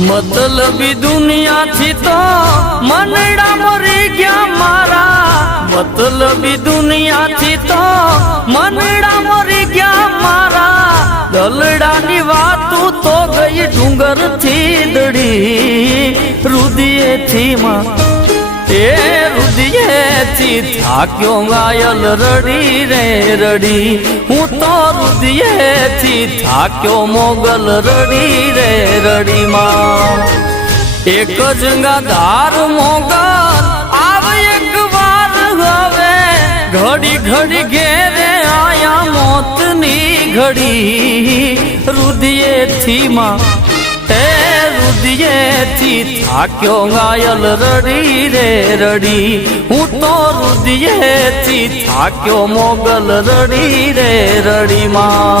मतलबी दुनिया थी तो मनड़ा मरी गया मारा। मतलबी दुनिया थी तो मनड़ा मरी गया मारा। दलड़ा नी वातू तो गई डूंगर थी दड़ी। रुदिये थी मां ए रुदिये थी थाक्यो घायल रड़ी रे रड़ी। हूँ तो रुदिये थी थाक्यो मोगल रड़ी रे रड़ी मां। एक जंगाधार मोगल आव एक बार हवे। घड़ी घड़ी घेरे आया मौतनी घड़ी। रुदिये थी मां रुदिये थी थाक्यो घायल रड़ी रे रड़ी। हूँ तो रुदिये थी थाक्यो मोगल रड़ी रे रड़ी मां।